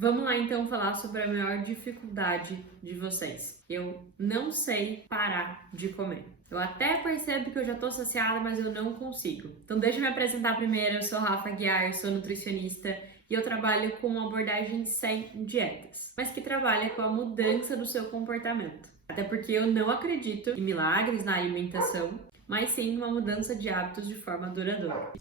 Vamos lá então falar sobre a maior dificuldade de vocês. Eu não sei parar de comer. Eu até percebo que eu já tô saciada, mas eu não consigo. Então deixa eu me apresentar primeiro. Eu sou Rafa Guiar, sou nutricionista e eu trabalho com uma abordagem sem dietas, mas que trabalha com a mudança do seu comportamento. Até porque eu não acredito em milagres na alimentação, mas sim em uma mudança de hábitos de forma duradoura.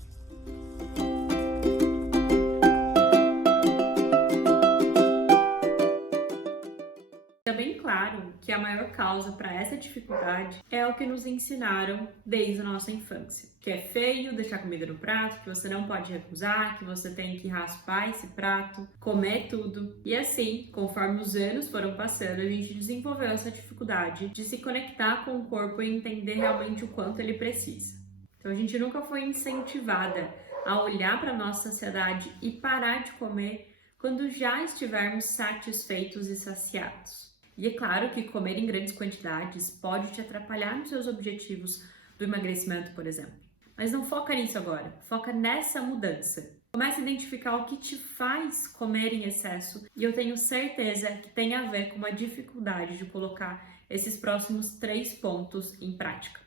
É bem claro que a maior causa para essa dificuldade é o que nos ensinaram desde a nossa infância. Que é feio deixar comida no prato, que você não pode recusar, que você tem que raspar esse prato, comer tudo. E assim, conforme os anos foram passando, a gente desenvolveu essa dificuldade de se conectar com o corpo e entender realmente o quanto ele precisa. Então a gente nunca foi incentivada a olhar para a nossa saciedade e parar de comer quando já estivermos satisfeitos e saciados. E é claro que comer em grandes quantidades pode te atrapalhar nos seus objetivos do emagrecimento, por exemplo. Mas não foca nisso agora, foca nessa mudança. Comece a identificar o que te faz comer em excesso e eu tenho certeza que tem a ver com uma dificuldade de colocar esses próximos 3 pontos em prática.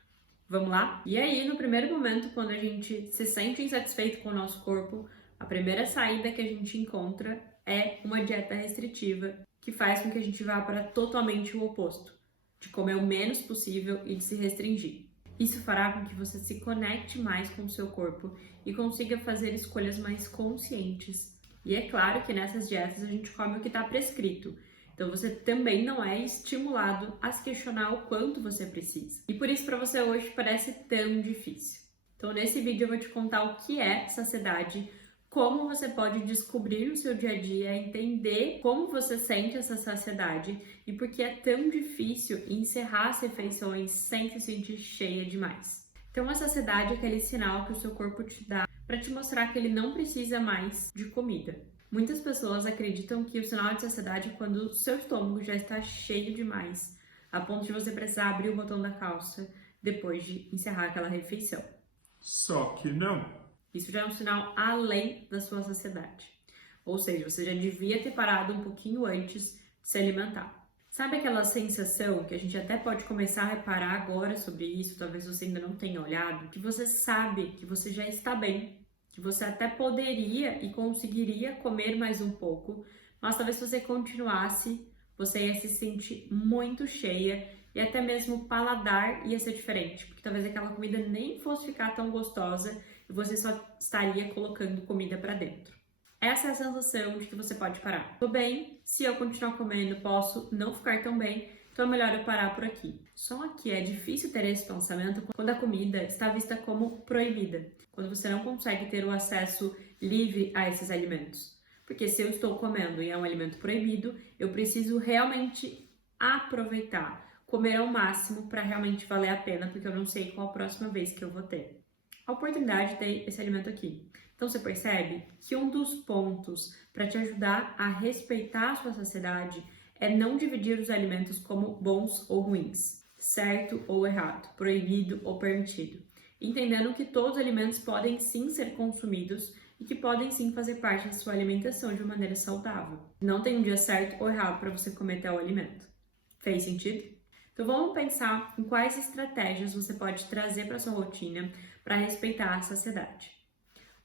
Vamos lá? E aí, no primeiro momento, quando a gente se sente insatisfeito com o nosso corpo, a primeira saída que a gente encontra é uma dieta restritiva, que faz com que a gente vá para totalmente o oposto, de comer o menos possível e de se restringir. Isso fará com que você se conecte mais com o seu corpo e consiga fazer escolhas mais conscientes. E é claro que nessas dietas a gente come o que está prescrito, então você também não é estimulado a se questionar o quanto você precisa. E por isso para você hoje parece tão difícil. Então nesse vídeo eu vou te contar o que é saciedade, como você pode descobrir no seu dia a dia, entender como você sente essa saciedade e por que é tão difícil encerrar as refeições sem se sentir cheia demais. Então a saciedade é aquele sinal que o seu corpo te dá para te mostrar que ele não precisa mais de comida. Muitas pessoas acreditam que o sinal de saciedade é quando o seu estômago já está cheio demais, a ponto de você precisar abrir o botão da calça depois de encerrar aquela refeição. Só que não. Isso já é um sinal além da sua saciedade. Ou seja, você já devia ter parado um pouquinho antes de se alimentar. Sabe aquela sensação que a gente até pode começar a reparar agora sobre isso, talvez você ainda não tenha olhado, que você sabe que você já está bem, que você até poderia e conseguiria comer mais um pouco, mas talvez se você continuasse, você ia se sentir muito cheia e até mesmo o paladar ia ser diferente, porque talvez aquela comida nem fosse ficar tão gostosa e você só estaria colocando comida para dentro. Essa é a sensação de que você pode parar. Tô bem, se eu continuar comendo, posso não ficar tão bem, então é melhor eu parar por aqui. Só que é difícil ter esse pensamento quando a comida está vista como proibida, quando você não consegue ter o acesso livre a esses alimentos. Porque se eu estou comendo e é um alimento proibido, eu preciso realmente aproveitar, comer ao máximo para realmente valer a pena, porque eu não sei qual a próxima vez que eu vou ter a oportunidade de ter esse alimento aqui. Então você percebe que um dos pontos para te ajudar a respeitar a sua saciedade é não dividir os alimentos como bons ou ruins, certo ou errado, proibido ou permitido, entendendo que todos os alimentos podem sim ser consumidos e que podem sim fazer parte da sua alimentação de uma maneira saudável. Não tem um dia certo ou errado para você comer tal alimento. Fez sentido? Então vamos pensar em quais estratégias você pode trazer para sua rotina para respeitar a saciedade.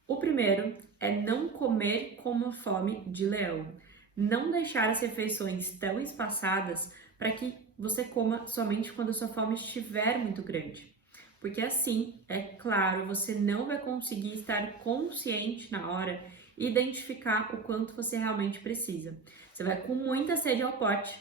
O primeiro é não comer com uma fome de leão. Não deixar as refeições tão espaçadas para que você coma somente quando a sua fome estiver muito grande. Porque assim, é claro, você não vai conseguir estar consciente na hora e identificar o quanto você realmente precisa. Você vai com muita sede ao pote,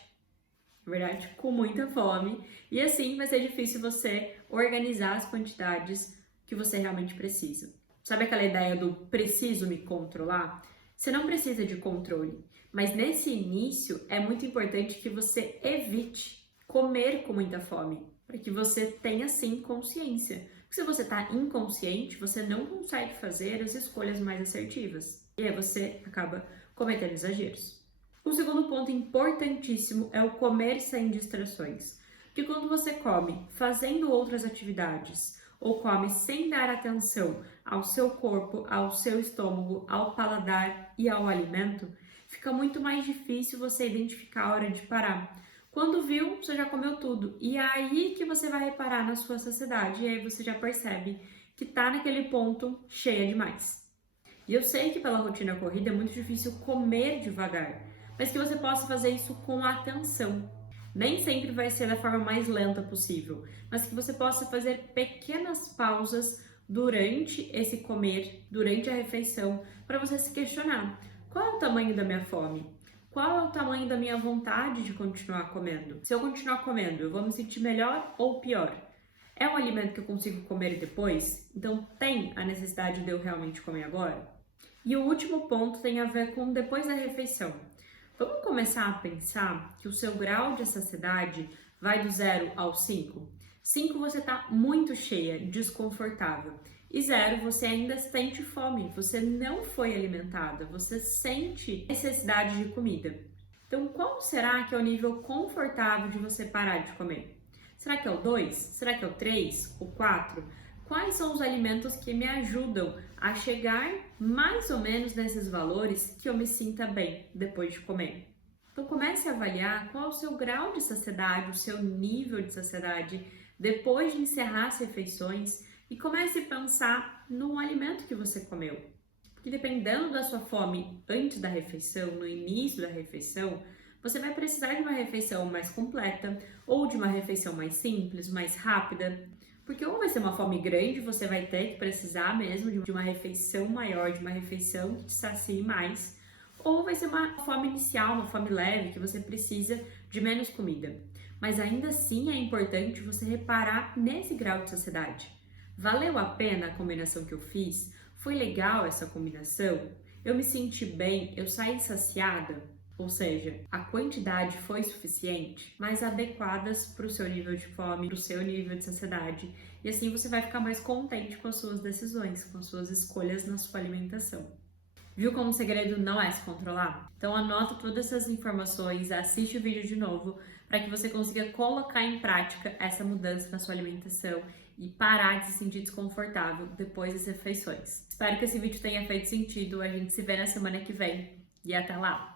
na verdade, com muita fome, e assim vai ser difícil você organizar as quantidades que você realmente precisa. Sabe aquela ideia do preciso me controlar? Você não precisa de controle, mas nesse início é muito importante que você evite comer com muita fome, para que você tenha sim consciência. Porque se você está inconsciente, você não consegue fazer as escolhas mais assertivas, e aí você acaba cometendo exageros. O segundo ponto importantíssimo é o comer sem distrações. Porque quando você come fazendo outras atividades ou come sem dar atenção ao seu corpo, ao seu estômago, ao paladar e ao alimento, fica muito mais difícil você identificar a hora de parar. Quando viu, você já comeu tudo. E é aí que você vai reparar na sua saciedade. E aí você já percebe que tá naquele ponto cheia demais. E eu sei que pela rotina corrida é muito difícil comer devagar, mas que você possa fazer isso com atenção. Nem sempre vai ser da forma mais lenta possível, mas que você possa fazer pequenas pausas durante esse comer, durante a refeição, para você se questionar: qual é o tamanho da minha fome? Qual é o tamanho da minha vontade de continuar comendo? Se eu continuar comendo, eu vou me sentir melhor ou pior? É um alimento que eu consigo comer depois? Então tem a necessidade de eu realmente comer agora? E o último ponto tem a ver com depois da refeição. Vamos começar a pensar que o seu grau de saciedade vai do 0 ao 5. 5 você está muito cheia, desconfortável. E 0 você ainda sente fome, você não foi alimentada, você sente necessidade de comida. Então, qual será que é o nível confortável de você parar de comer? Será que é o 2? Será que é o 3? O 4? Quais são os alimentos que me ajudam a chegar mais ou menos nesses valores que eu me sinta bem depois de comer? Então comece a avaliar qual é o seu grau de saciedade, o seu nível de saciedade depois de encerrar as refeições e comece a pensar no alimento que você comeu. Porque dependendo da sua fome antes da refeição, no início da refeição, você vai precisar de uma refeição mais completa ou de uma refeição mais simples, mais rápida. Porque ou vai ser uma fome grande, você vai ter que precisar mesmo de uma refeição maior, de uma refeição que te sacie mais, ou vai ser uma fome inicial, uma fome leve, que você precisa de menos comida. Mas ainda assim é importante você reparar nesse grau de saciedade. Valeu a pena a combinação que eu fiz? Foi legal essa combinação? Eu me senti bem? Eu saí saciada? Ou seja, a quantidade foi suficiente, mas adequadas para o seu nível de fome, para o seu nível de saciedade. E assim você vai ficar mais contente com as suas decisões, com as suas escolhas na sua alimentação. Viu como o segredo não é se controlar? Então anota todas essas informações, assiste o vídeo de novo, para que você consiga colocar em prática essa mudança na sua alimentação e parar de se sentir desconfortável depois das refeições. Espero que esse vídeo tenha feito sentido, a gente se vê na semana que vem e até lá!